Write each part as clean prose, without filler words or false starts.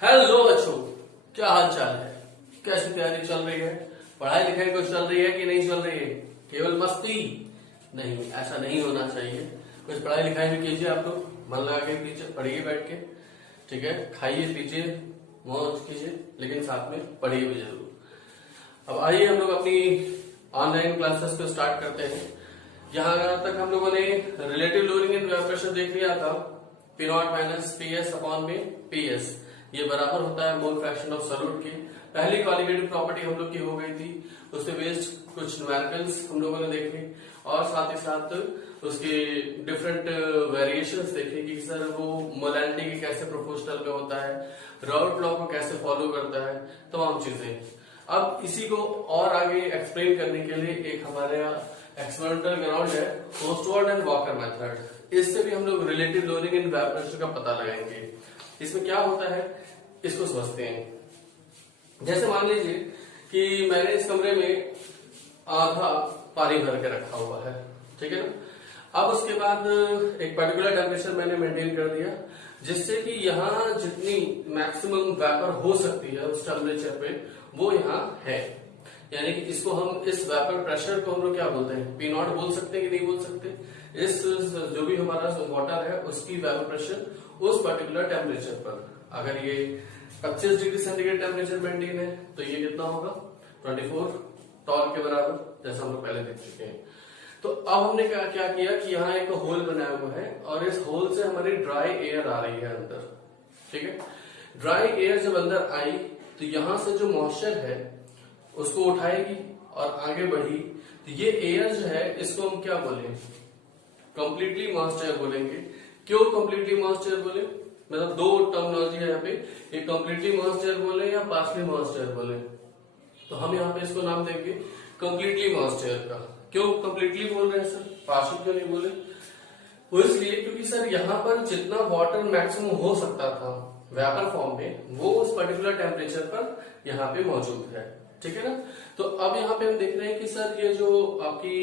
Hello बच्चों, क्या हाल चाल है? कैसी तैयारी चल रही है? पढ़ाई लिखाई कुछ चल रही है कि नहीं चल रही है? केवल मस्ती? नहीं, ऐसा नहीं होना चाहिए। कुछ पढ़ाई लिखाई भी कीजिए। आप लोग मन लगा के कीजिए, पढ़िए बैठ के। ठीक है, खाइए पीजिए, मौज कीजिए, लेकिन साथ में पढ़िए भी जरूर। अब आइए हम लोग अपनी ऑनलाइन क्लासेस को स्टार्ट करते हैं। यहाँ तक हम लोगों ने रिलेटिव लोडिंग एंड प्रेशर देख लिया था। P not minus P S upon में पी एस, ये बराबर होता है मोल फ्रैक्शन ऑफ सॉलिड की। पहली क्वालिटेटिव प्रॉपर्टी हम लोग की हो गई थी, उससे बेस्ड कुछ न्यूमेरिकल्स हम लोगों ने देखे और साथ ही साथ उसके डिफरेंट वेरिएशंस देखे कि सर वो मोलैलिटी के कैसे प्रोपोर्शनल में होता है, राउट लॉ को कैसे फॉलो करता है, तमाम चीजें। अब इसी को और आगे एक्सप्लेन करने के लिए एक हमारे एक्सपेरिमेंटल ग्राउंड है, ओस्टवार्ड एंड वॉकर मेथड। इससे भी हम लोग relative loading and vapour pressure का पता लगाएंगे। इसमें क्या होता है इसको समझते हैं। जैसे मान लीजिए कि मैंने इस कमरे में आधा पानी भर के रखा हुआ है, ठीक है ना। अब उसके बाद एक पर्टिकुलर टेम्परेचर मैंने मेंटेन कर दिया, जिससे कि यहाँ जितनी मैक्सिमम वेपर हो सकती है उस टेम्परेचर पे वो यहाँ है। यानी कि इसको हम इस वेपर प्रेशर को हम लोग क्या बोलते हैं, पी नॉट बोल सकते हैं कि नहीं बोल सकते। इस जो भी हमारा वाटर है उसकी वेपर प्रेशर उस पर्टिकुलर टेम्परेचर पर, अगर ये 25 डिग्री सेंटीग्रेड टेम्परेचर मेंटेन है तो ये कितना होगा, 24 टॉल के बराबर, जैसा हम लोग पहले देख चुके हैं। तो अब हमने क्या किया कि यहाँ एक होल बनाया हुआ है और इस होल से हमारी ड्राई एयर आ रही है अंदर, ठीक है। ड्राई एयर जब अंदर आई तो यहाँ से जो मॉइस्चर है उसको उठाएगी और आगे बढ़ी, तो ये एयर जो है इसको हम क्या बोले, कंप्लीटली मॉइस्चर बोलेंगे। क्यों कंप्लीटली मॉइस्चर बोले, मतलब दो टर्मिनोलॉजी है यहाँ पे, एक कंप्लीटली मॉइस्चर बोले या पार्शली मॉइस्चर बोले। तो हम यहाँ पे इसको नाम देंगे कंप्लीटली मॉइस्चर का। क्यों कंप्लीटली बोल रहे हैं सर, पार्शल क्यों नहीं बोले? वो इसलिए क्योंकि सर यहाँ पर जितना वाटर मैक्सिमम हो सकता था वेपर फॉर्म में वो उस पर्टिकुलर टेम्परेचर पर यहाँ पे मौजूद है, ठीक है ना। तो अब यहाँ पे हम देख रहे हैं कि सर ये जो आपकी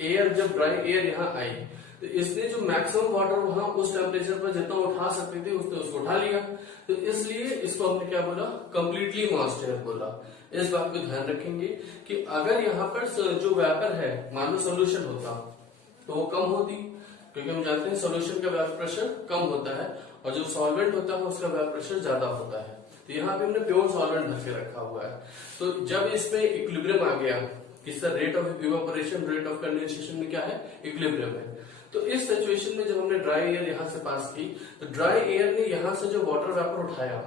एयर, जब ड्राई एयर यहाँ आई तो इसने जो मैक्सिमम वाटर वहां उस टेम्परेचर पर जितना उठा सकती थी उसने उसको उठा लिया। तो इसलिए इसको हमने क्या बोला, कंप्लीटली मॉइस्चर बोला। इस बात को ध्यान रखेंगे कि अगर यहाँ पर जो वेपर है मान लो सोल्यूशन होता तो वो कम होती, क्योंकि हम जानते हैं सोल्यूशन का वेपर प्रेशर कम होता है और जो सॉल्वेंट होता है उसका वेपर प्रेशर ज्यादा होता है। तो यहाँ पे हमने प्योर सॉल्वेंट भर के रखा हुआ है। तो जब इसमें इक्विलिब्रियम आ गया कि sir rate of evaporation rate of condensation में क्या है, इक्विलिब्रियम है। तो इस सिचुएशन में जब हमने ड्राई एयर यहाँ से पास की तो ड्राई एयर ने यहाँ से जो वाटर वेपर उठाया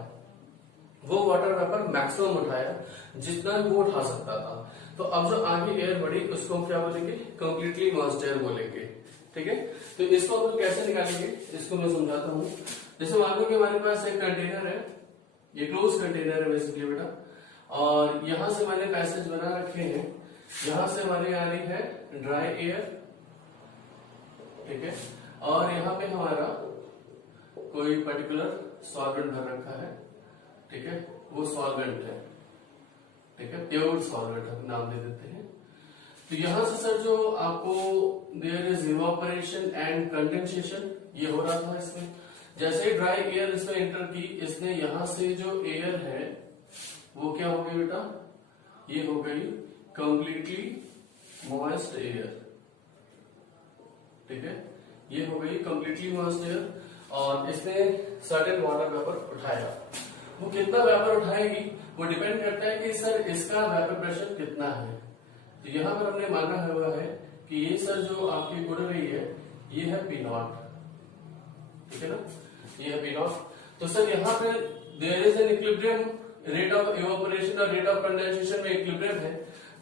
वो वाटर वेपर मैक्सिमम उठाया जितना वो उठा सकता था। तो अब जो आगे एयर बढ़ी उसको हम क्या बोलेंगे, कंप्लीटली मॉइस्चर बोलेंगे, ठीक है। तो इसको हम कैसे निकालेंगे इसको मैं समझाता हूँ। जैसे मान लो कि हमारे पास एक कंटेनर है, ये क्लोज कंटेनर है बेसिकली बेटा, और यहां से मैंने पैसेज बना रखे हैं। यहां से हमारे आ रही है ड्राई एयर, ठीक है, और यहाँ पे हमारा कोई पर्टिकुलर सॉल्वेंट भर रखा है, ठीक है, वो सॉल्वेंट है, ठीक है, प्योर सॉल्वेंट हम नाम दे देते हैं। तो यहां से सर जो आपको there is evaporation and condensation ये हो रहा था इसमें। जैसे ही ड्राई एयर इसमें एंटर की, इसने यहां से जो एयर है वो क्या हो गई बेटा, ये हो गई कंप्लीटली मॉइस्ट एयर, ठीक है, ये हो गई कंप्लीटली मॉइस्ट एयर। और इसने सर्टेन वाटर वेपर उठाया। वो कितना वेपर उठाएगी वो डिपेंड करता है कि सर इसका वेपर प्रेशर कितना है। तो यहाँ पर हमने माना हुआ है कि ये सर जो आपकी उड़ रही है ये है पी नॉट, ठीक है ना, ये है पी नॉट। तो सर यहाँ पे there is an equilibrium, rate of evaporation और रेट ऑफ कंडेंसेशन में इक्विलिब्रियम है।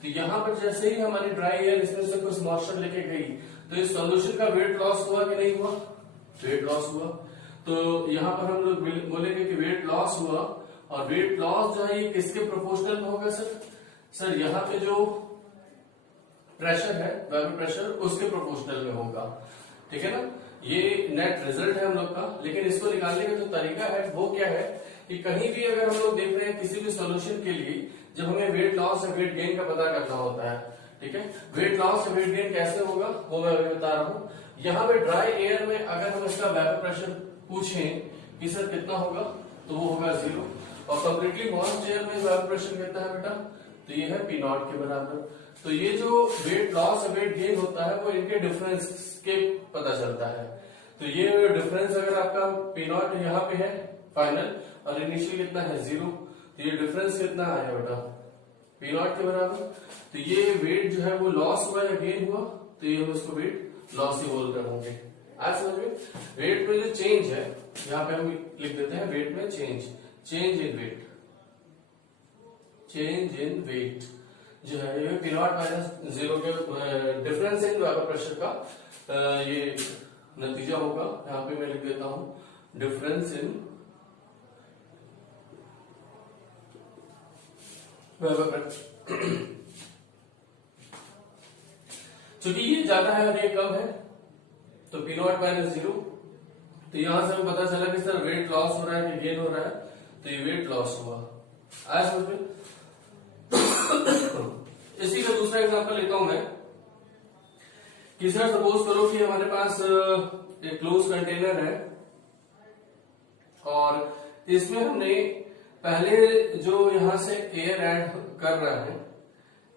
तो यहाँ पर जैसे ही हमारी ड्राई एयर इसमें से कुछ मॉइस्चर लेके गई तो इस सॉल्यूशन का वेट लॉस हुआ कि नहीं हुआ, वेट लॉस हुआ। तो यहाँ पर हम लोग बोलेंगे कि वेट लॉस हुआ, और वेट लॉस जो है ये किसके प्रोपोर्शनल में होगा सर, सर यहाँ पे जो प्रेशर है वेपर प्रेशर उसके प्रोपोर्शनल में होगा, ठीक है ना। ये नेट रिजल्ट है हम लोग का, लेकिन इसको निकालने का जो तरीका है वो क्या है कि कहीं भी अगर हम लोग देख रहे हैं किसी भी सॉल्यूशन के लिए जब हमें वेट लॉस या वेट गेन का पता करना होता है, ठीक है, वेट लॉस या वेट गेन कैसे होगा वो मैं अभी बता रहा हूँ। यहाँ पे ड्राई एयर में अगर हम इसका वेपर प्रेशर पूछें कि सर कितना होगा तो वो होगा 0। और कंप्लीटली मॉइस्ट एयर में वेपर प्रेशर कितना है बेटा, तो ये है P नॉट के बराबर। तो ये जो वेट लॉस और वेट गेन होता है वो इनके डिफरेंस के पता चलता है। तो ये डिफरेंस अगर आपका P नॉट यहाँ पे है फाइनल और इनिशियल कितना है 0, तो ये डिफरेंस कितना आया बेटा P नॉट के बराबर। तो ये वेट जो है वो लॉस हुआ या गेन हुआ, तो ये हम उसको वेट लॉस ही बोल रहे होंगे। आज समझ में वेट में जो चेंज है यहाँ पे हम लिख देते हैं वेट में change in weight, change in weight जो है ये P नॉट माइनस 0 के डिफरेंस इन वेपर प्रेशर का ये नतीजा होगा। यहाँ पे मैं लिख देता हूं डिफरेंस इन वेपर प्रेशर। चूंकि ये ज्यादा है और ये कम है तो P नॉट माइनस 0, तो यहां से हमें पता चला कि सर वेट लॉस हो रहा है कि गेन हो रहा है, तो ये वेट लॉस हुआ। आया समझ में। इसी का दूसरा एग्जांपल लेता हूं मैं कि सर सपोज करो कि हमारे पास एक क्लोज कंटेनर है और इसमें हमने पहले जो यहां से एयर ऐड कर रहा है,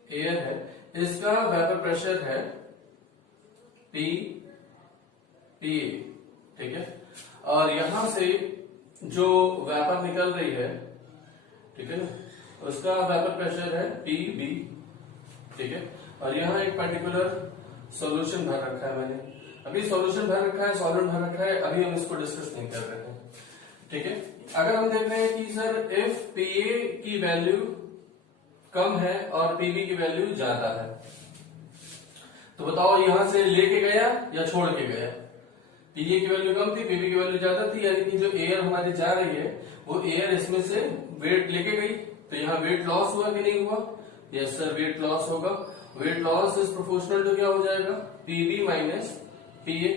एयर है, इसका वेपर प्रेशर है P ठीक है, और यहां से जो वेपर निकल रही है, ठीक है ना, उसका वेपर प्रेशर है PB, ठीक है, और यहाँ एक पर्टिकुलर सॉल्यूशन भर रखा है मैंने। अभी सॉल्यूशन भर रखा है, सॉल्वेंट भर रखा है, अभी हम इसको डिस्कस नहीं कर रहे हैं, ठीक है। अगर हम देख रहे हैं कि सर इफ PA की वैल्यू कम है और PB की वैल्यू ज्यादा है, तो बताओ यहां से लेके गया या छोड़ के गया। PA की वैल्यू कम थी, PB की वैल्यू ज्यादा थी, यानी कि जो एयर हमारी जा रही है वो एयर इसमें से वेट लेके गई, तो यहाँ वेट लॉस हुआ कि नहीं हुआ। यस सर वेट लॉस होगा। Weight loss is proportional to क्या हो जाएगा PB minus PA।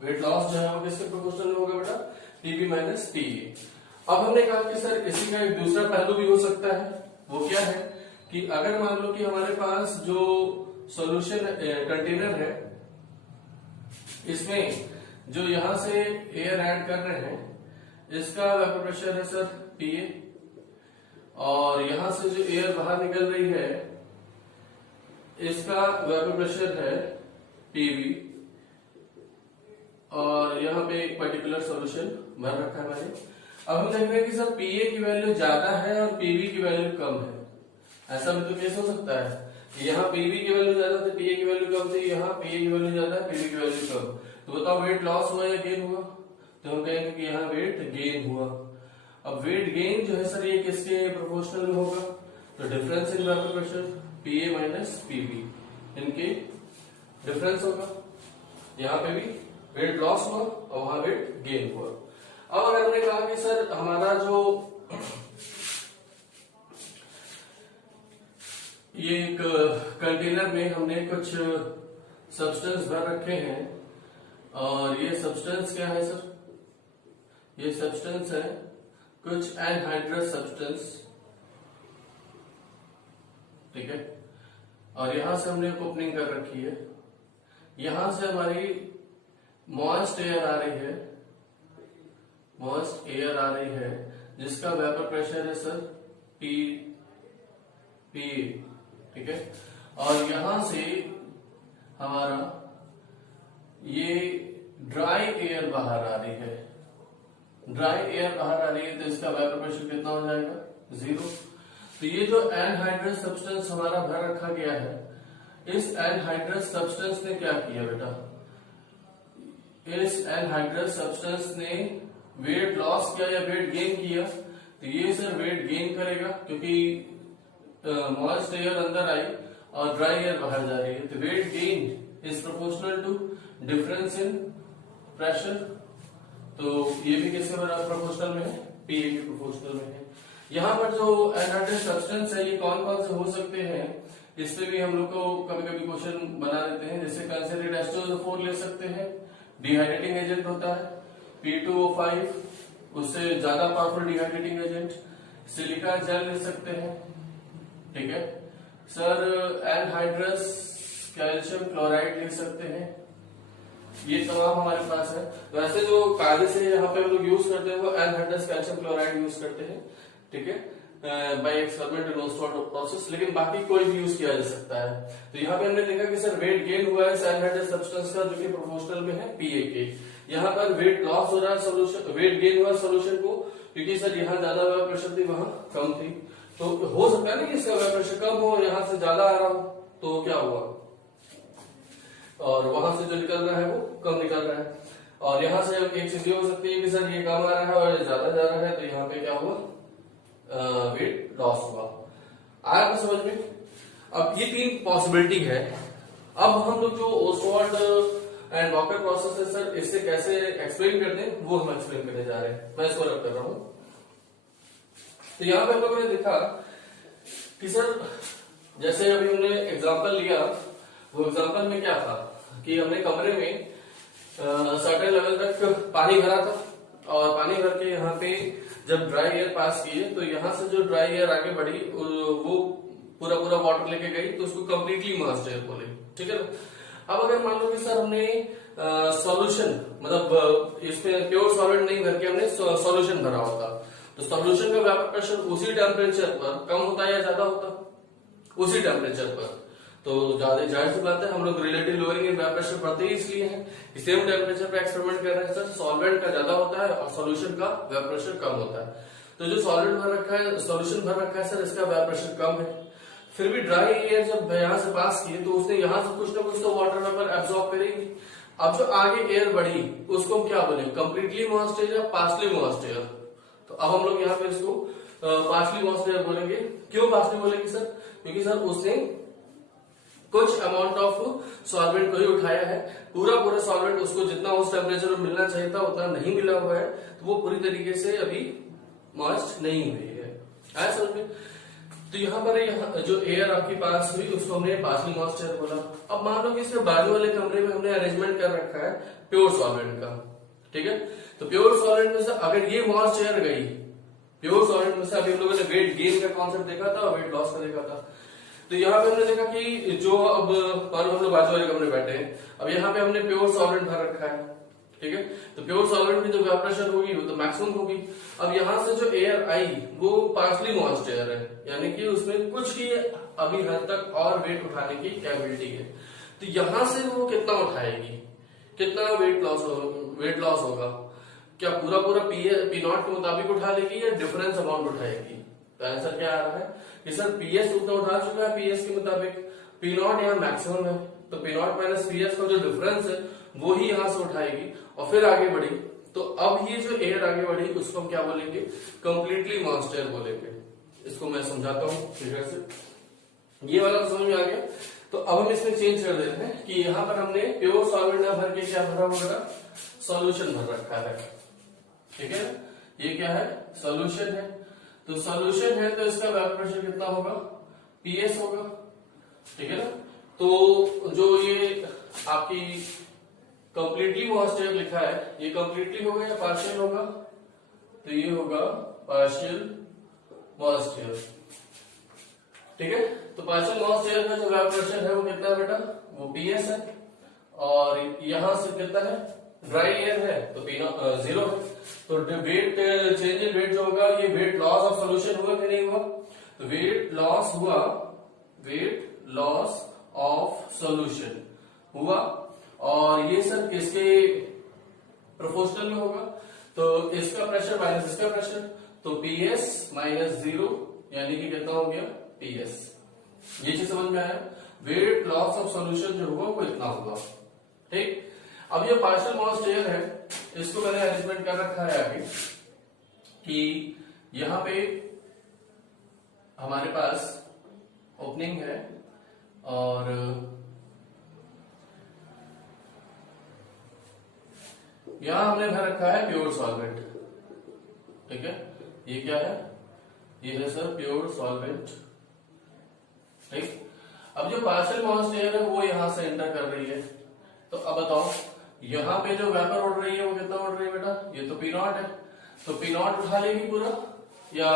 Weight loss जो है वो किसके प्रोपोर्शनल होगा बेटा PB माइनस PA। अब हमने कहा कि सर इसी का एक दूसरा पहलू भी हो सकता है, वो क्या है कि अगर मान लो कि हमारे पास जो सॉल्यूशन कंटेनर है इसमें जो यहां से एयर ऐड कर रहे हैं इसका वेपर प्रेशर है सर PA, और यहां से जो एयर बाहर निकल रही है इसका वेपर प्रेशर है PB, और यहाँ पे एक पर्टिकुलर सॉल्यूशन भर रखा है मैंने। अब हम देख रहे हैं कि सर PA की वैल्यू ज्यादा है और PB की वैल्यू कम है। ऐसा भी तो केस हो सकता है कि यहाँ PB की वैल्यू ज्यादा थी, PA की वैल्यू कम थी, यहाँ PA की वैल्यू ज्यादा है, PB की वैल्यू कम। तो बताओ वेट लॉस हुआ या गेन हुआ, तो हम कहेंगे कि यहाँ वेट गेन हुआ। अब वेट गेन जो है सर ये किसके प्रोपोर्शनल में होगा, तो difference in vapour pressure PA minus PB, इनके डिफरेंस होगा। यहाँ पे भी वेट लॉस हुआ और वहां वेट गेन हुआ। अब अगर हमने कहा कि सर हमारा जो ये एक कंटेनर में हमने कुछ सब्सटेंस भर रखे हैं, और ये सब्सटेंस क्या है सर, ये सब्सटेंस है कुछ एनहाइड्रस सब्सटेंस, ठीक है, और यहां से हमने ओपनिंग कर रखी है, यहां से हमारी मॉइस्ट एयर आ रही है, मॉइस्ट एयर आ रही है जिसका वेपर प्रेशर है सर P, ठीक है, और यहां से हमारा ये ड्राई एयर बाहर आ रही है, ड्राई एयर बाहर आ रही है, तो इसका वेपर प्रेशर कितना हो जाएगा 0। तो ये जो एनहाइड्रस सब्सटेंस हमारा भर रखा गया है, इस एनहाइड्रस सब्सटेंस ने क्या किया बेटा, इस एनहाइड्रस सब्सटेंस ने वेट लॉस किया या वेट गेन किया, तो ये सर वेट गेन करेगा क्योंकि मॉइस्ट एयर अंदर आई और ड्राई एयर बाहर जा रही है, तो weight gain is proportional to difference in pressure. तो ये भी किसके बराबर प्रोपोर्शनल में है, PA के प्रोपोर्शनल में है। यहाँ पर जो एनहाइड्रस सब्सटेंस है ये कौन कौन से हो सकते हैं, इस पे भी हम लोग को कभी कभी क्वेश्चन बना देते हैं। जैसे कंसिडरेड H2SO4 ले सकते हैं, डिहाइड्रेटिंग एजेंट होता है, P2O5 उससे ज्यादा powerful dehydrating agent, silica gel ले सकते हैं, ठीक है सर, एनहाइड्रस कैल्शियम क्लोराइड ले सकते हैं, ये तमाम हमारे पास है। वैसे जो कायदे से यहाँ पे हम लोग यूज करते हैं वो एनहाइड्रस कैल्शियम क्लोराइड यूज करते हैं, ठीक है, बाय एक्सपेरिमेंट इन ओस्टोड प्रोसेस, लेकिन बाकी कोई भी यूज किया जा सकता है। तो यहाँ पे हमने देखा कि सर वेट गेन हुआ है एनहाइड्रस सब्सटेंस का, जो कि प्रोपोर्शनल में है पीए के। यहाँ पर वेट लॉस हो रहा है सोल्यूशन, वेट गेन हुआ सोल्यूशन को, क्योंकि सर यहाँ ज्यादा वेपर प्रेशर थी वहां कम थी। तो हो सकता है ना कि इसका वेपर प्रेशर कम हो, यहाँ से ज्यादा आ रहा हो, तो क्या हुआ, और वहां से जो निकल रहा है वो कम निकल रहा है। और यहाँ से एक चीज ये हो सकती है कि सर ये कम आ रहा है और ये ज्यादा जा रहा है, तो यहाँ पे क्या हुआ, वेट लॉस हुआ। आया तो समझ में। अब ये 3 पॉसिबिलिटी है। अब हम लोग जो ओस्वाल्ड एंड वॉकर प्रोसेस है सर, इससे कैसे एक्सप्लेन करते हैं वो हम एक्सप्लेन करने जा रहे हैं। मैं इसको रब कर रहा हूं। तो यहाँ पे हम लोगों ने देखा कि सर जैसे अभी हमने एग्जांपल लिया, वो एग्जांपल में क्या था कि हमने कमरे में सर्टेन लेवल तक पानी भरा था, और पानी भर के यहाँ पे जब ड्राई एयर पास किए तो यहाँ से जो ड्राई एयर आगे बढ़ी वो पूरा पूरा वाटर लेके गई, तो उसको कंप्लीटली मॉइस्ट एयर बोले, ठीक है ना। अब अगर मान लो कि सर हमने सॉल्यूशन, मतलब इसमें प्योर सॉलिड नहीं भर के हमने सॉल्यूशन भरा होता, तो सॉल्यूशन का वेपर प्रेशर उसी टेम्परेचर पर कम होता या ज्यादा होता, उसी टेम्परेचर पर। तो ज्यादा जाहिर सी बात है हम लोग relative lowering in vapour pressure पढ़ते ही इसलिए हैं कि सेम टेम्परेचर पे एक्सपेरिमेंट कर रहे हैं सर, सॉल्वेंट का ज्यादा होता है और सॉल्यूशन का वेपर प्रेशर कम होता है। तो जो सॉलिड भर रखा है, सॉल्यूशन भर रखा है सर, इसका वेपर प्रेशर कम है। फिर भी ड्राई एयर जब यहाँ से पास किए तो उसने यहाँ से कुछ ना कुछ तो वाटर वेपर एब्सॉर्ब करेगी। अब जो आगे एयर बढ़ी उसको हम क्या बोले, कंप्लीटली मॉइस्ट एयर या पार्शली मॉइस्ट एयर। तो अब हम लोग यहाँ पे इसको पार्शली मॉइस्ट एयर बोलेंगे। क्यों पार्शली बोलेंगे सर, क्योंकि सर उसने कुछ अमाउंट ऑफ सॉल्वेंट को ही उठाया है, पूरा पूरा सॉल्वेंट उसको जितना उस टेम्परेचर में मिलना चाहिए था उतना नहीं मिला हुआ है, तो वो पूरी तरीके से अभी मॉइस्ट नहीं हुई है। आया समझ में। तो यहाँ पर जो एयर आपके पास हुई उसको हमने पार्शली मॉइस्ट एयर बोला। अब मान लो कि इसके बाजू वाले कमरे में हमने अरेंजमेंट कर रखा है प्योर सॉल्वेंट का, ठीक है। तो प्योर सॉल्वेंट में से अगर ये मॉइस्ट एयर गई, प्योर सॉल्वेंट में से अभी हम लोगों ने वेट गेन का कॉन्सेप्ट देखा था और वेट लॉस का देखा था। तो यहाँ पे हमने देखा कि जो अब मान हम लोग बाजू वाले कमरे बैठे हैं, अब यहाँ पे हमने प्योर सॉल्वेंट भर रखा है, ठीक है। तो प्योर सॉल्वेंट की जो वेपर प्रेशर होगी वो तो मैक्सिमम होगी। अब यहाँ से जो एयर आई वो पार्शली मॉइस्ट एयर है, यानी कि उसमें कुछ ही अभी हद तक और वेट उठाने की कैपेबिलिटी है। तो यहाँ से वो कितना उठाएगी, कितना वेट लॉस होगा, क्या पूरा पूरा पी नॉट के मुताबिक उठा लेगी या डिफरेंस अमाउंट उठाएगी। तो आंसर क्या आ रहा है कि सर पीएस उतना उठा चुका है पीएस के मुताबिक, पी नॉट यहाँ मैक्सिमम है, तो पी नॉट माइनस पीएस का जो डिफरेंस है वो ही यहाँ से उठाएगी और फिर आगे बढ़ी। तो अब ये जो एयर आगे बढ़ी उसको हम क्या बोलेंगे, कंप्लीटली मॉइस्ट एयर बोलेंगे। इसको मैं समझाता हूँ फिगर से, ये वाला तो समझ में आ गया। तो अब हम इसमें चेंज कर देते हैं कि यहाँ पर हमने प्योर सॉल्वेंट ना भर के क्या भरा होगा, सॉल्यूशन भर रखा है, ठीक है। ये क्या है, सॉल्यूशन है। तो सॉल्यूशन है तो इसका वेपर प्रेशर कितना होगा, पीएस होगा, ठीक है ना। तो जो ये आपकी कंप्लीटली मॉइस्ट एयर लिखा है, ये कंप्लीटली होगा या पार्शियल होगा, तो ये होगा पार्शियल मॉइस्ट एयर, ठीक है। तो पार्शियल मॉइस्ट एयर का जो वेपर प्रेशर है वो कितना है बेटा, वो पीएस है, और यहां से कितना है, ड्राई एयर है तो पी जीरो है। तो वेट चेंज इन वेट जो होगा, ये वेट लॉस ऑफ सोल्यूशन हुआ कि नहीं हुआ, तो वेट लॉस हुआ, वेट लॉस ऑफ सोल्यूशन हुआ। और ये सर किसके प्रोपोर्शनल में होगा, तो इसका प्रेशर माइनस इसका प्रेशर, तो पीएस माइनस जीरो यानी कि कितना हो गया, पीएस। ये चीज समझ में आया, वेट लॉस ऑफ सोल्यूशन जो होगा वो इतना होगा, ठीक। अब ये पार्शियल मॉइस्ट एयर है, इसको मैंने अरेंजमेंट कर रखा है आगे कि यहां पे हमारे पास ओपनिंग है और यहां हमने भर रखा है प्योर सॉल्वेंट, ठीक है। ये क्या है, ये है सर प्योर सॉल्वेंट, ठीक। अब जो पार्शियल मॉइस्ट एयर है वो यहां से एंटर कर रही है। तो अब बताओ यहाँ पे जो वेपर उड़ रही है वो कितना उड़ रही है बेटा, ये तो पी नॉट है, तो पी नॉट उठा लेगी पूरा या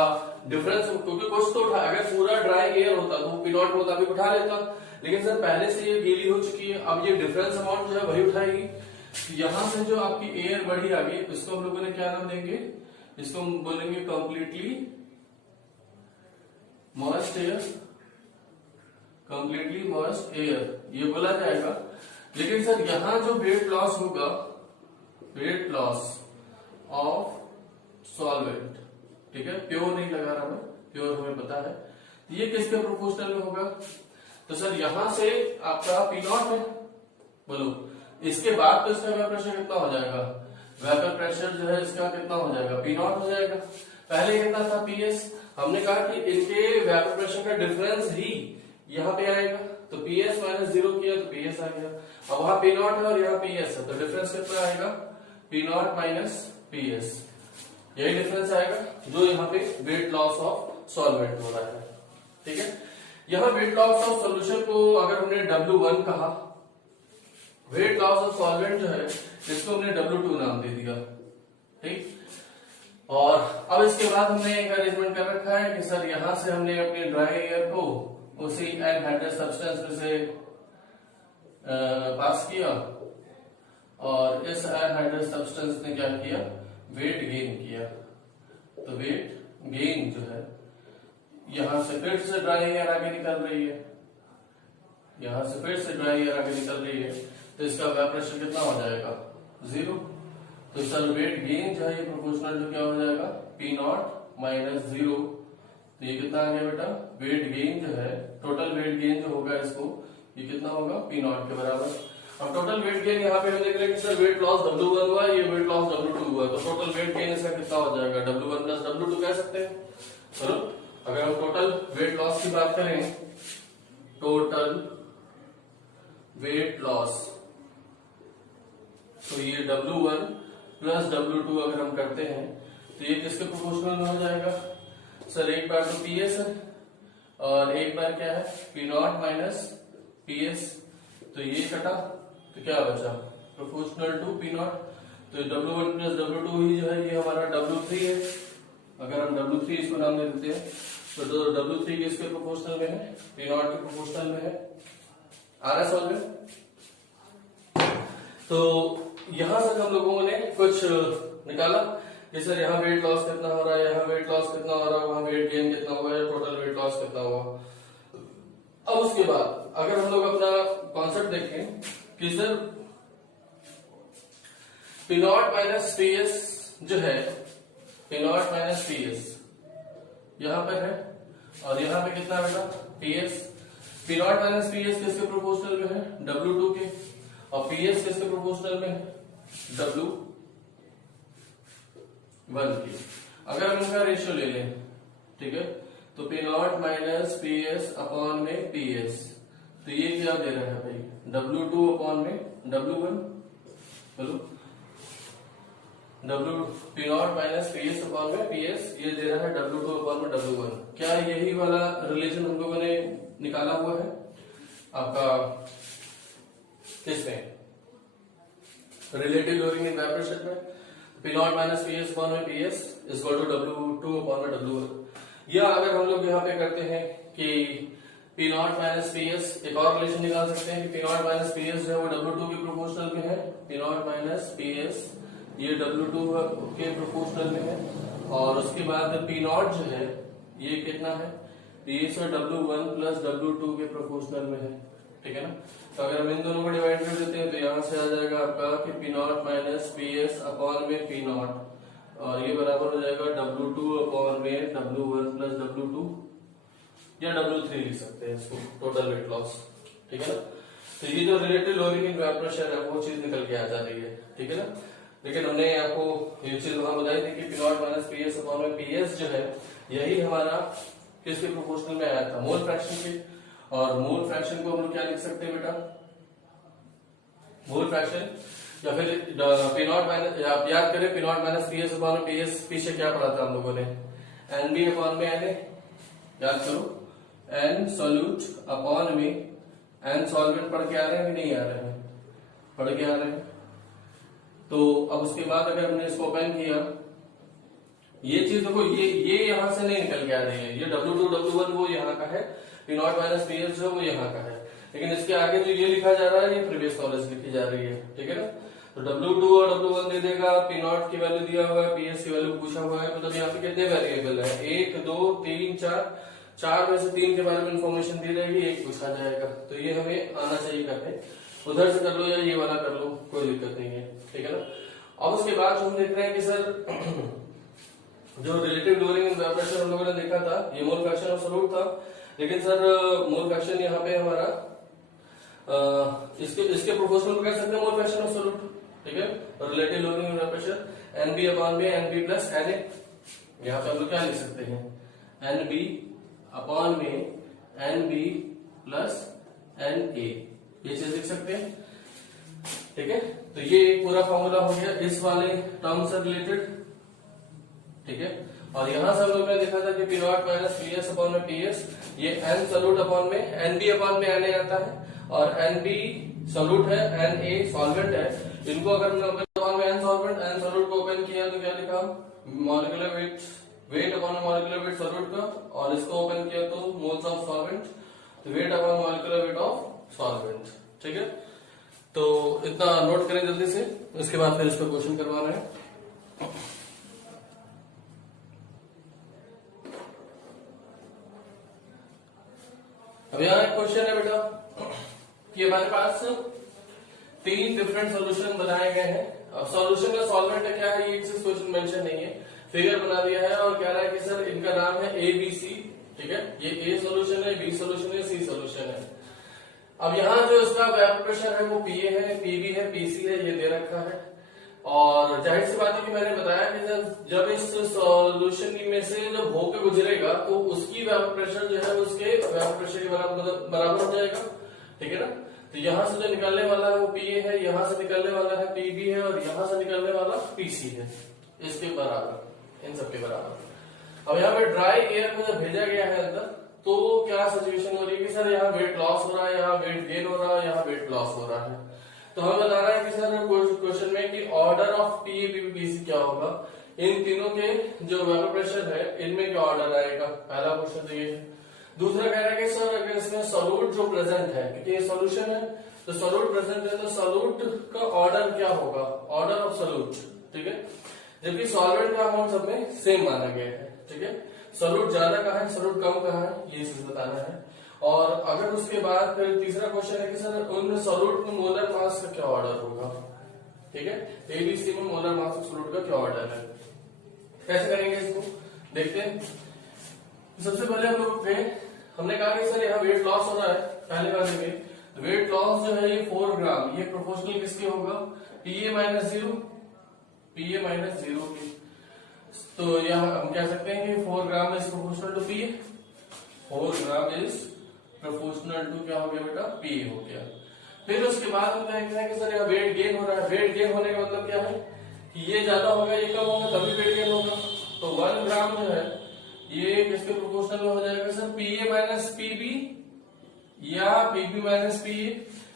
डिफरेंस, क्योंकि कुछ तो उठा, अगर पूरा ड्राई एयर होता तो पी नॉट मुताबिक उठा लेता, लेकिन सर पहले से ये गीली हो चुकी है, अब ये डिफरेंस अमाउंट जो है वही उठाएगी। यहां से जो आपकी एयर बढ़ी आ गई, इसको हम लोगों ने क्या नाम देंगे, इसको हम बोलेंगे completely moist air, completely moist air, ये बोला जाएगा। लेकिन सर यहां जो वेट लॉस होगा, वेट लॉस ऑफ सॉल्वेंट, ठीक है, प्योर नहीं लगा रहा मैं, प्योर हमें पता है, ये किसके प्रोपोर्शनल में होगा? तो सर यहां से आपका पी नॉट है, बोलो, इसके बाद तो इसका वेपर प्रेशर कितना हो जाएगा, वेपर प्रेशर जो है इसका कितना हो जाएगा, पी नॉट हो जाएगा। पहले कितना था, पीएस। हमने कहा कि इनके वेपर प्रेशर का डिफरेंस ही यहाँ पे आएगा, तो पीएस माइनस 0 किया तो पीएस आ गया। अब वहां पी नॉट है और यहाँ पीएस है, तो डिफरेंस कितना आएगा, पी नॉट माइनस पीएस, यही डिफरेंस आएगा जो यहाँ पे वेट लॉस ऑफ सॉल्वेंट हो रहा है, ठीक है। यहाँ वेट लॉस ऑफ सॉल्यूशन को अगर हमने W1 कहा, वेट लॉस ऑफ सॉल्वेंट जो है इसको हमने W2 नाम दे दिया, ठीक। और अब इसके बाद हमने एक अरेंजमेंट कर रखा है कि सर यहां से हमने अपने ड्राई एयर को उसी एनहाइड्रेट सब्सटेंस में से पास किया, और इस एनहाइड्रेट सब्सटेंस ने क्या किया, वेट गेन किया। तो वेट गेन जो है, यहां से फिर से ड्राई एयर आगे निकल रही है, यहां से फिर से ड्राई एयर आगे निकल रही है, तो इसका वेपर प्रेशर कितना हो जाएगा, 0। तो सर वेट गेन जो है ये प्रोपोर्शनल जो क्या हो जाएगा, पी नॉट माइनस 0। तो ये कितना आ गया बेटा, वेट गेन जो है, टोटल वेट गेन जो होगा इसको, ये कितना होगा, पी नॉट के बराबर। अब टोटल वेट गेन यहाँ पे हम देख रहे हैं कि सर वेट लॉस W1 हुआ, ये वेट लॉस W2 हुआ, तो टोटल वेट गेन इसका कितना हो जाएगा, W1 प्लस W2 कह सकते हैं। चलो अगर हम टोटल वेट लॉस की बात करें, टोटल वेट लॉस, तो ये W1 प्लस W2 अगर हम करते हैं तो ये किसके प्रोपोर्शनल में हो जाएगा, सर एक बार तो PS है और एक बार क्या है, पी नॉट माइनस PS, तो ये कटा तो क्या बचा, प्रोपोर्शनल टू पी नॉट। तो W1 प्लस W2 ही जो है ये हमारा W3 है, अगर हम W3 इसको नाम दे देते हैं तो W3 किसके प्रोपोर्शनल में है, पी नॉट के प्रोपोर्शनल में है। आ रहा सॉल्व में? तो यहां से हम लोगों ने कुछ निकाला कि सर यहाँ वेट लॉस कितना हो रहा है, यहाँ वेट लॉस कितना हो रहा है, वहां वेट गेन कितना हुआ है, टोटल वेट लॉस कितना हुआ। अब उसके बाद अगर हम लोग अपना कॉन्सेप्ट देखें कि sir P not minus PS जो है, पी नॉट माइनस पीएस यहां पर है, और यहां पे कितना बेटा, PS. P not minus PS किसके प्रोपोर्शनल में है, W2 के, और पीएस किसके प्रोपोर्शनल में है, W1 की। अगर हम इसका रेशियो ले लें, ठीक है, तो P not minus PS upon में पीएस, तो ये क्या दे रहा है भाई, W2 अपॉन में W1, बोलो, P not minus PS upon में पीएस, ये दे रहा है W2 अपॉन में W1। क्या यही वाला रिलेशन हम लोगों ने निकाला हुआ है आपका किसमें, relative lowering in vapour pressure में, P not minus PS upon में PS is equal to W2 upon में W1। या अगर हम लोग यहाँ पे करते हैं कि पी नॉट माइनस पीएस, एक और रिलेशन निकाल सकते हैं कि पी नॉट माइनस पीएस जो है वो W2 के प्रोपोर्शनल में है, पी नॉट माइनस पीएस ये W2 के प्रोपोर्शनल में है, और उसके बाद पी नॉट जो है ये कितना है, ये सर W1 प्लस W2 के प्रोपोर्शनल में है, ठीक है ना। तो अगर हम इन दोनों को डिवाइड कर देते हैं तो यहां से आ जाएगा आपका कि P not minus PS upon में पी नॉट, और ये बराबर हो जाएगा W2 अपॉन में W1 प्लस W2, या W3 लिख सकते हैं इसको, टोटल वेट लॉस, ठीक है ना। तो ये जो relative lowering in vapour pressure है वो चीज निकल के आ जा रही है, ठीक है ना। लेकिन हमने आपको ये चीज वहां बताई थी कि P not minus PS upon में पीएस जो है यही हमारा किसके प्रोपोर्शनल में आया था, मोल फ्रैक्शन के। और मोल फ्रैक्शन को हम लोग क्या लिख सकते हैं बेटा, मोल फ्रैक्शन, या फिर पी नॉट माइनस, आप याद करें P not minus PS upon में पीएस पीछे क्या पढ़ा था हम लोगों ने, एन बी अपॉन में एन ए, याद करो, एन सोल्यूट अपॉन में एन सॉल्वेंट पढ़ के आ रहे हैं कि नहीं आ रहे हैं, पढ़ के आ रहे हैं। तो अब उसके बाद अगर हमने इसको ओपन किया, ये चीज देखो, ये यहां से नहीं निकल के आ रही है, ये W2 W1 वो यहाँ का है, पी नॉट माइनस पीएस जो वो यहाँ का है, लेकिन इसके आगे जो ये लिखा जा रहा है ये प्रीवियस नॉलेज लिखी जा रही है, ठीक है ना। तो W2 और W1 दे देगा, P0 की वैल्यू दिया हुआ है, PS की वैल्यू पूछा हुआ है, मतलब यहाँ पे कितने वेरिएबल है, 1 2 3 4, 4 में से 3 के बारे में इंफॉर्मेशन दी जाएगी, 1 पूछा जाएगा। तो ये हमें आना चाहिए करने, उधर से कर लो या ये वाला कर लो, कोई दिक्कत नहीं है, ठीक है ना। अब उसके बाद हम देख रहे हैं कि सर जो relative lowering in vapour pressure हम लोगों ने देखा था, ये मोल फ्रैक्शन ऑफ सॉल्यूट था, लेकिन सर मोल फ्रैक्शन यहाँ पे हमारा इसके प्रोपोर्शनल कर सकते हैं मोल फ्रैक्शन ऑफ सॉल्यूट, ठीक है। और relative lowering in vapour pressure NB upon में NB प्लस NA, यहाँ पे हम लोग क्या लिख सकते हैं, NB अपॉन में NB प्लस NA, ये चीज लिख सकते हैं, ठीक है। तो ये एक पूरा फॉर्मूला हो गया इस वाले टर्म से रिलेटेड, ठीक है। और यहां से हम लोग ने देखा था कि P0 माइनस PS अपॉन में PS, ये N सॉल्यूट अपॉन में NB अपॉन में NA आता है, और NB सॉल्यूट है, NA सॉल्वेंट है। इनको अगर अपॉन में N सॉल्वेंट, N सॉल्यूट को ओपन किया तो क्या लिखा, molecular weight upon molecular weight solute का, और इसको ओपन किया तो मोल्स ऑफ सॉल्वेंट, तो weight upon molecular weight of solvent, ठीक है। तो इतना नोट करें जल्दी से, इसके बाद फिर इस पर क्वेश्चन करवाना है। अब यहाँ एक क्वेश्चन है बेटा कि हमारे पास 3 डिफरेंट सॉल्यूशन बनाए गए हैं। अब सॉल्यूशन का सॉल्वेंट क्या है ये क्वेश्चन मेंशन नहीं है, फिगर बना दिया है और कह रहा है कि सर इनका नाम है ABC, ठीक है। ये A सॉल्यूशन है, B सॉल्यूशन है, C सॉल्यूशन है। अब यहाँ जो इसका वेपर प्रेशर है वो PA है, PB है, PC है, ये दे रखा है। और जाहिर सी बात है कि मैंने बताया कि जब इस सॉल्यूशन में से जब होकर गुजरेगा तो उसकी वेपर प्रेशर जो है उसके वेपर प्रेशर के बराबर हो जाएगा, ठीक है ना। तो यहाँ से जो निकलने वाला है वो PA है, यहाँ से निकलने वाला है PB है, और यहाँ से निकलने वाला PC है, इसके बराबर, इन सबके बराबर। अब यहाँ पे ड्राई एयर को जब भेजा गया है अंदर तो क्या सिचुएशन हो रही है कि सर यहाँ वेट लॉस हो रहा है, यहाँ वेट गेन हो रहा है, यहाँ वेट लॉस हो रहा है। तो हमें बता रहा है कि सर क्वेश्चन में कि order of PA PB PC क्या होगा, इन तीनों के जो वेपर प्रेशर है इनमें क्या ऑर्डर आएगा, पहला क्वेश्चन तो ये है। दूसरा कह रहा है कि सर अगर इसमें सॉल्यूट जो प्रेजेंट है, क्योंकि ये सॉल्यूशन है तो सॉल्यूट प्रेजेंट है, तो सॉल्यूट का ऑर्डर क्या होगा, ऑर्डर ऑफ सॉल्यूट, ठीक है। जबकि सॉल्वेंट का अमाउंट सब में सेम माना गया है, ठीक है। सॉल्यूट ज्यादा कहाँ है, सॉल्यूट कम कहाँ है, ये चीज बताना है। और अगर उसके बाद फिर तीसरा क्वेश्चन है कि सर उन सॉल्यूट में मोलर मास का क्या ऑर्डर होगा, ठीक है। ABC में मोलर मास ऑफ सॉल्यूट का क्या ऑर्डर है, कैसे करेंगे इसको देखते हैं। सबसे पहले हम लोग हमने कहा कि सर यहाँ वेट लॉस हो रहा है, पहले वाले में वेट लॉस जो है ये 4 ग्राम, ये प्रोपोर्शनल किसके होगा, PA माइनस 0, PA माइनस 0 की। तो यहाँ हम कह सकते हैं कि 4 gram is proportional to PA, 4 gram is proportional to क्या हो गया बेटा, PA हो गया। फिर उसके बाद हम कहते हैं कि सर यहाँ वेट गेन हो रहा है, वेट गेन होने का मतलब क्या है कि ये ज्यादा होगा ये कम होगा तभी वेट गेन होगा। तो 1 ग्राम जो है ये किसके प्रोपोर्शनल में हो जाएगा सर, PA माइनस PB या PB माइनस PA।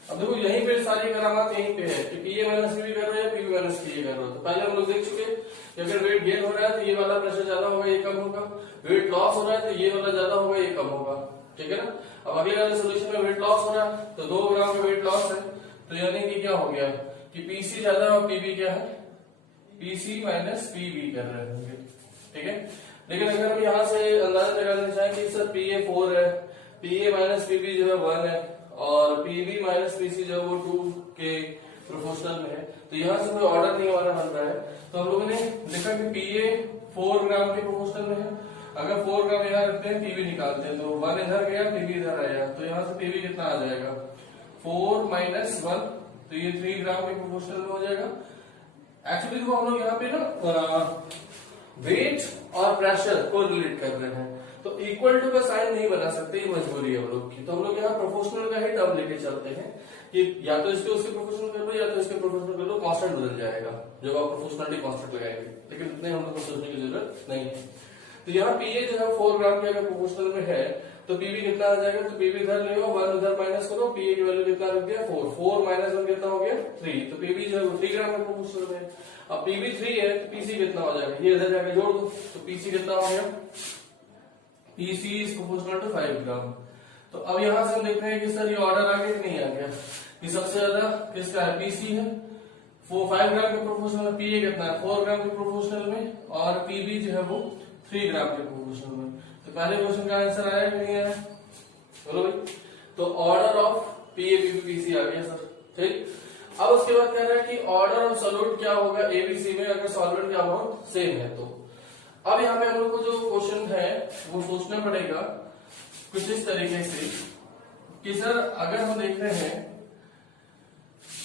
अब देखो यहीं पे सारी करामात यहीं पे है कि PA माइनस PB कर रहे हो या PB माइनस PA कर रहे हो। तो पहले हम लोग देख चुके कि अगर वेट गेन हो रहा है तो ये वाला प्रेशर ज्यादा होगा ये कम होगा, वेट लॉस हो रहा है तो ये वाला ज्यादा होगा ये कम होगा, ठीक है ना। अब अगले वाले सोल्यूशन में वेट लॉस हो रहा है तो 2 ग्राम का वेट लॉस है, तो यानी कि क्या हो गया कि PC ज्यादा और PB क्या है, PC माइनस PB कर रहे होंगे, ठीक है। लेकिन अगर हम यहाँ से अंदाजा लगाना चाहें कि सर PA 4 है, PA माइनस PB जो है 1 है, और PB माइनस PC जो है वो 2 के प्रोपोर्शनल में है, तो यहाँ से कोई ऑर्डर नहीं हमारा बन रहा है। तो हम लोगों ने लिखा कि PA 4 ग्राम के प्रोपोर्शनल में है। अगर 4 ग्राम यहाँ रखते हैं, PB निकालते हैं, तो 1 इधर गया, PB इधर आया, तो यहाँ से PB कितना आ जाएगा 4 माइनस 1, तो ये 3 ग्राम के प्रोपोर्शनल में हो जाएगा। एक्चुअली तो हम लोग यहाँ पे ना वेट और प्रेशर को रिलेट कर रहे हैं, तो इक्वल टू का साइन नहीं बना सकते, ये मजबूरी है हम लोग की। तो हम लोग यहाँ प्रोपोर्शनल का ही टर्म लेके चलते हैं कि या तो इसके उसके प्रोपोर्शनल कर लो या तो इसके प्रोपोर्शनल कर लो, कांस्टेंट बदल जाएगा जब आप प्रोपोर्शनलिटी कांस्टेंट लगाएंगे, लेकिन इतने हम लोग को सोचने की जरूरत नहीं है। तो यहाँ PA जो है 4 ग्राम के अगर प्रोपोर्शनल में है तो PB कितना आ जाएगा, तो PB इधर ले लो, 1 उधर माइनस करो, PA की वैल्यू कितना रख दिया 4, 4 माइनस 1 कितना हो गया 3, तो PB जो है 3 ग्राम के प्रोपोर्शनल में। अब PB 3 है तो PC कितना हो जाएगा, ये इधर जाकर जोड़ दो, तो PC कितना हो गया, PC इज प्रोपोर्शनल टू 5 ग्राम। तो अब यहाँ से हम देख रहे हैं कि सर ये ऑर्डर आ गया कि नहीं आ गया, कि सबसे ज्यादा किसका है, PC है, वो 5 ग्राम के प्रोपोर्शनल में, पीए कितना है 4 ग्राम के प्रोपोर्शनल में, और पीबी जो है वो 3 ग्राम के प्रोपोर्शनल में। तो पहले क्वेश्चन का आंसर आया कि नहीं आया, बोलो भाई। तो order of PA BB PC आ गया सर, ठीक। अब उसके बाद कह रहा है कि ऑर्डर ऑफ सॉल्यूट क्या होगा एबीसी में अगर सॉल्वेंट का अमाउंट सेम है। तो अब यहाँ पे हम लोग को जो क्वेश्चन है वो सोचना पड़ेगा कुछ इस तरीके से कि सर अगर हम देख रहे हैं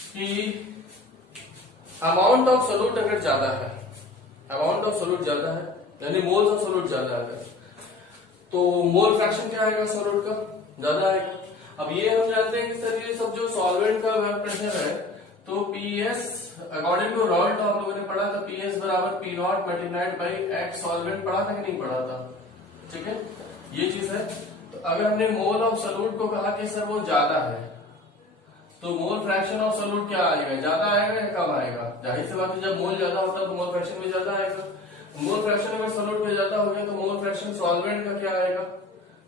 कि अमाउंट ऑफ सॉल्यूट अगर ज्यादा है, अमाउंट ऑफ सॉल्यूट ज्यादा है यानी मोल्स ऑफ सॉल्यूट ज्यादा है, तो मोल फ्रैक्शन क्या आएगा सॉल्यूट का, ज्यादा आएगा। अब ये हम जानते हैं कि सर ये सब जो सॉल्वेंट का वेपर प्रेशर है, तो पीएस अकॉर्डिंग टू रॉल्ट आप लोगों ने पढ़ा था, पीएस बराबर P not multiplied by x solvent, पढ़ा था कि नहीं पढ़ा था, ठीक है, ये चीज है। तो अगर हमने मोल ऑफ सॉल्यूट को कहा कि सर वो ज्यादा है, तो मोल फ्रैक्शन ऑफ सॉल्यूट क्या आएगा, ज्यादा आएगा या कम आएगा। जाहिर सी बात है जब मोल ज्यादा होता है तो मोल फ्रैक्शन भी ज्यादा आएगा। मोल फ्रैक्शन अगर सॉल्यूट में ज्यादा हो गया तो मोल फ्रैक्शन सॉल्वेंट का क्या आएगा,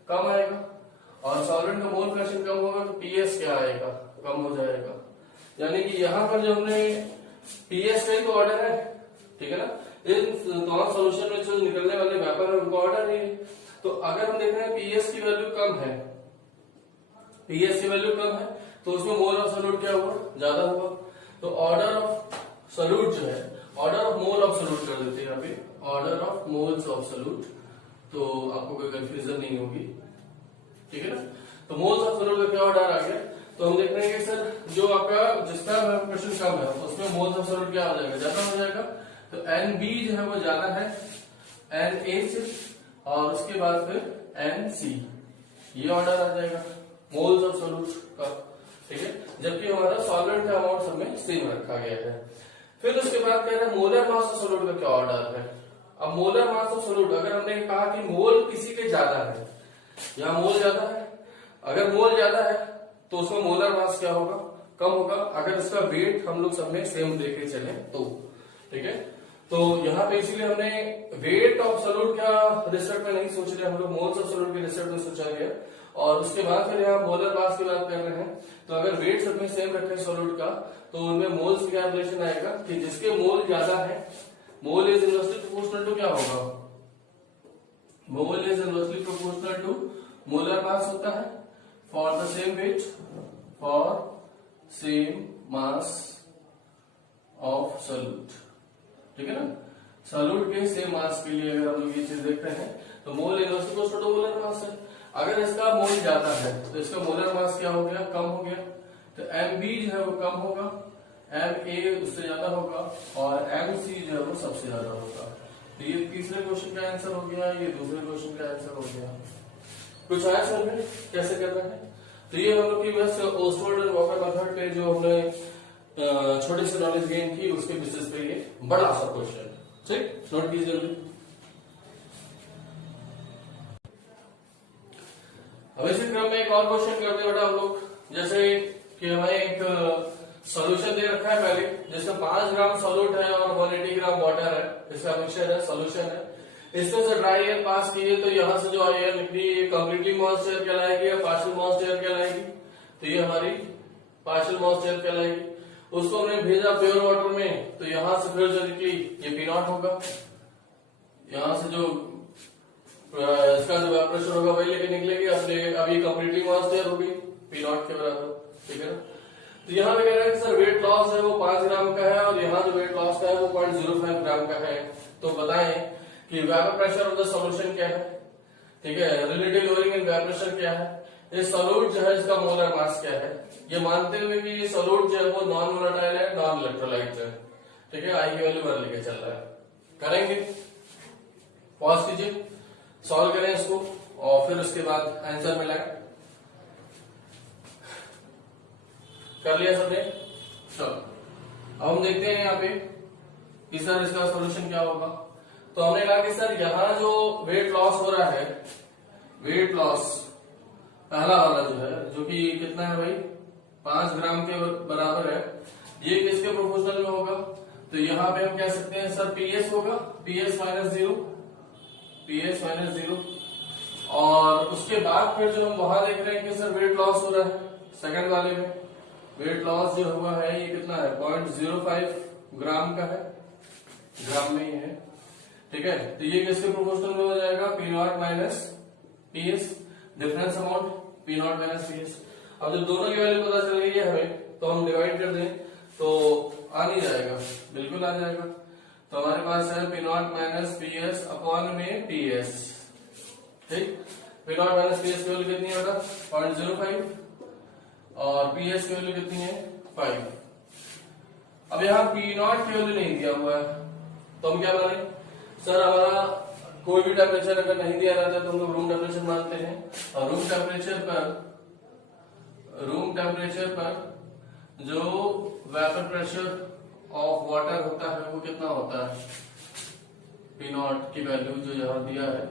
कम आएगा, और सॉल्वेंट का मोल फ्रैक्शन कम होगा तो पीएस क्या आएगा, कम हो जाएगा। यानी कि यहाँ पर जो हमने पीएस का ही तो ऑर्डर है, ठीक है ना, इन दोनों सॉल्यूशन में जो निकलने वाले वेपर है उनका ऑर्डर नहीं है। तो अगर हम देख रहे हैं पीएस की वैल्यू कम है, पीएस की वैल्यू कम है, तो उसमें मोल ऑफ सॉल्यूट क्या हुआ, ज्यादा हुआ। तो ऑर्डर ऑफ सॉल्यूट जो है, order of mole of solute कर देते हैं यहाँ पे, order of moles of solute, तो आपको कोई कंफ्यूजन नहीं होगी, ठीक है ना। तो मोल्स ऑफ सॉल्यूट का क्या ऑर्डर आ गया, तो हम देख रहे हैं कि सर जो आपका जिसका प्रश्न कम है उसमें मोल्स ऑफ सॉल्यूट क्या हो जाएगा, ज्यादा हो जाएगा। तो एन बी जो है वो ज्यादा है एन ए से, और उसके बाद फिर एन सी, ये ऑर्डर आ जाएगा मोल्स ऑफ सॉल्यूट का, ठीक है। जबकि हमारा सॉल्वेंट का अमाउंट सब में सेम रखा गया है। फिर उसके बाद कह रहे हैं मोलर मास ऑफ सॉल्यूट का क्या ऑर्डर है। अब मोलर मास ऑफ सॉल्यूट अगर हमने कहा कि मोल किसी के ज्यादा है, यहाँ मोल ज्यादा है, अगर मोल ज्यादा है तो उसमें मोलर मास क्या होगा, कम होगा। अगर इसका वेट हम लोग सब में सेम देखे चले तो, ठीक है। तो यहाँ पे इसीलिए हमने वेट ऑफ सॉल्यूट का रिस्पेक्ट में नहीं सोच रहे, हम लोग मोल्स ऑफ सॉल्यूट के रिस्पेक्ट में सोचा गया। और उसके बाद फिर यहाँ मोलर मास की बात कर रहे हैं, तो अगर वेट सब में सेम रखे सॉल्यूट का, तो उनमें मोल्स का रिलेशन आएगा कि जिसके मोल ज्यादा है, mole is inversely proportional to क्या होगा, mole is inversely proportional to molar mass होता है for the same weight, for same mass of solute, ठीक है ना। सॉल्यूट के सेम मास के लिए अगर हम लोग ये चीज देखते हैं तो mole inversely proportional to molar mass है। अगर इसका मोल ज्यादा है तो इसका मोलर मास क्या हो गया, कम हो गया। तो एम बी जो है वो कम होगा, एम ए उससे ज्यादा होगा, और एम सी जो है वो सबसे ज्यादा होगा। तो ये तीसरे क्वेश्चन का आंसर हो गया, ये दूसरे क्वेश्चन का आंसर हो गया। कुछ आया सर में कैसे करना है। तो ये हम लोग की बस ओस्टवर्ड एंड वॉकर मेथड पे जो हमने छोटे से नॉलेज गेन की उसके बेसिस पे ये बड़ा सा क्वेश्चन, ठीक, नोट कीजिए जल्दी। अब इसी क्रम में एक और क्वेश्चन करते हैं बेटा हम लोग, जैसे कि हमें एक सॉल्यूशन दे रखा है पहले, जिसमें 5 ग्राम सॉल्यूट है और 180 ग्राम वाटर है, इसका मिक्सचर है, सॉल्यूशन है। इसमें से ड्राई एयर पास कीजिए तो यहाँ से जो एयर निकली ये कम्प्लीटली मॉइस्ट एयर कहलाएगी या पार्शियल मॉइस्ट एयर कहलाएगी। तो ये हमारी पार्शियल मॉइस्ट एयर कहलाएगी। उसको हमने भेजा प्योर वाटर में, तो यहाँ से फिर जो निकली ये पी नॉट होगा, यहाँ से जो इसका जो प्रेशर होगा वही लेके निकलेगी। अभी कम्प्लीटली मॉइस्ट एयर होगी पी नॉट के बराबर, ठीक है ना। तो यहाँ पे कह रहा है कि सर वेट लॉस है वो 5 ग्राम का है, और यहाँ जो वेट लॉस का है वो 0.05 ग्राम का है। तो बताएं कि vapour pressure of the solution क्या है, ठीक है, relative lowering in vapour pressure क्या है, ये सॉल्यूट जो है इसका मोलर मास क्या है, ये मानते हुए कि ये सॉल्यूट जो है वो नॉन वोलेटाइल है, नॉन इलेक्ट्रोलाइट है, ठीक है, आई की वैल्यू भर लेके चल रहा है। करेंगे, पॉज कीजिए, सॉल्व करें इसको और फिर उसके बाद आंसर मिलाएं। कर लिया सबने, चलो अब हम देखते हैं यहाँ पे कि सर इसका सॉल्यूशन क्या होगा। तो हमने कहा कि सर यहाँ जो वेट लॉस हो रहा है, वेट लॉस पहला वाला जो है, जो कि कितना है भाई 5 ग्राम के बराबर है, ये किसके प्रोपोर्शनल में होगा। तो यहाँ पे हम कह सकते हैं सर पीएस होगा, पीएस माइनस 0, पीएस माइनस 0। और उसके बाद फिर जो हम वहां देख रहे हैं कि सर वेट लॉस हो रहा है सेकंड वाले में, वेट लॉस जो हुआ है ये कितना है 0.05 ग्राम का है, ग्राम में ही है, ठीक है। तो ये किसके प्रोपोर्शनल में हो जाएगा, P not minus P S, difference amount P not minus P S. अब जब दोनों की वैल्यू पता चल गई है हमें तो हम डिवाइड कर दें तो आ नहीं जाएगा, बिल्कुल आ जाएगा। तो हमारे पास है P not minus P S upon में पी एस, ठीक। P not minus P S की वैल्यू कितनी है बेटा 0.05 और पी एस की वैल्यू कितनी है 5। अब यहाँ पी नॉट की वैल्यू नहीं दिया हुआ है तो हम क्या माने, सर हमारा कोई भी टेम्परेचर अगर नहीं दिया रहता तो हम लोग रूम टेम्परेचर मानते हैं, और रूम टेम्परेचर पर जो वेपर प्रेशर ऑफ वाटर होता है वो कितना होता है, पी नॉट की वैल्यू जो यहाँ दिया है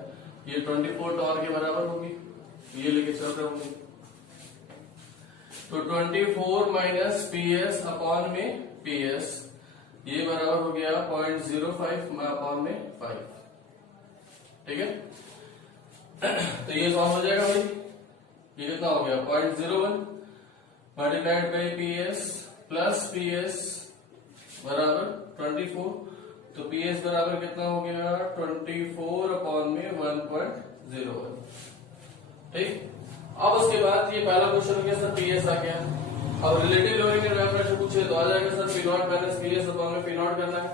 ये 24 टॉर के बराबर होगी, ये लेके चल रहे होंगे। तो 24 माइनस पी एस अपॉन में पी एस, ये बराबर हो गया 0.05 में अपॉन में 5, ठीक है। तो ये सॉल्व हो जाएगा भाई, ये कितना हो गया 0.01 multiplied by P S plus P S बराबर 24, तो पी एस बराबर कितना हो गया 24 अपॉन में 1.01, ठीक। अब उसके बाद ये पहला क्वेश्चन हो गया सर पी एस आ गया। अब relative lowering and vapour pressure पूछे तो आ जाएगा sir P not minus P S upon में पी नॉट करना है।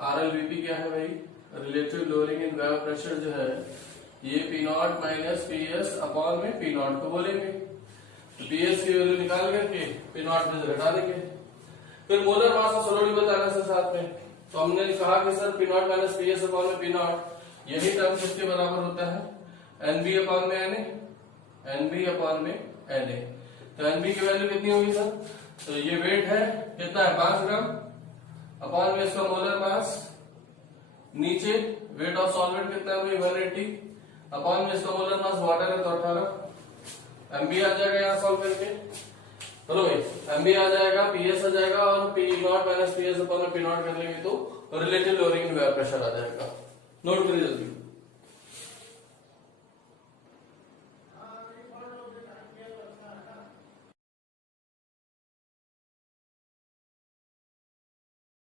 आर एल वी पी क्या है भाई, relative lowering and vapour pressure जो है ये P not minus P S upon में पी नॉट को बोलेंगे, तो पी एस की वैल्यू निकाल करके पी नॉट में से घटा देंगे। फिर मोलर मास और सोलर बताना सर साथ में, तो हमने कहा कि sir P not minus P S upon में पी नॉट यही टर्म किसके बराबर होता है एनबी अपॉन में एनए, एनबी अपॉन में एनए। तो एनबी की वैल्यू कितनी होगी सर, तो ये वेट है कितना है 5 ग्राम अपॉन में इसका मोलर मास, नीचे वेट ऑफ सॉल्वेंट कितना है 180 अपॉन में इसका मोलर मास वाटर है तो 18 एमबी आ जाएगा यहाँ सॉल्व करके। चलो भाई एमबी आ जाएगा, पीएस आ जाएगा और P not minus PS upon में पी नॉट कर लेंगे तो relative lowering and vapour pressure आ जाएगा। नोट करिए जल्दी।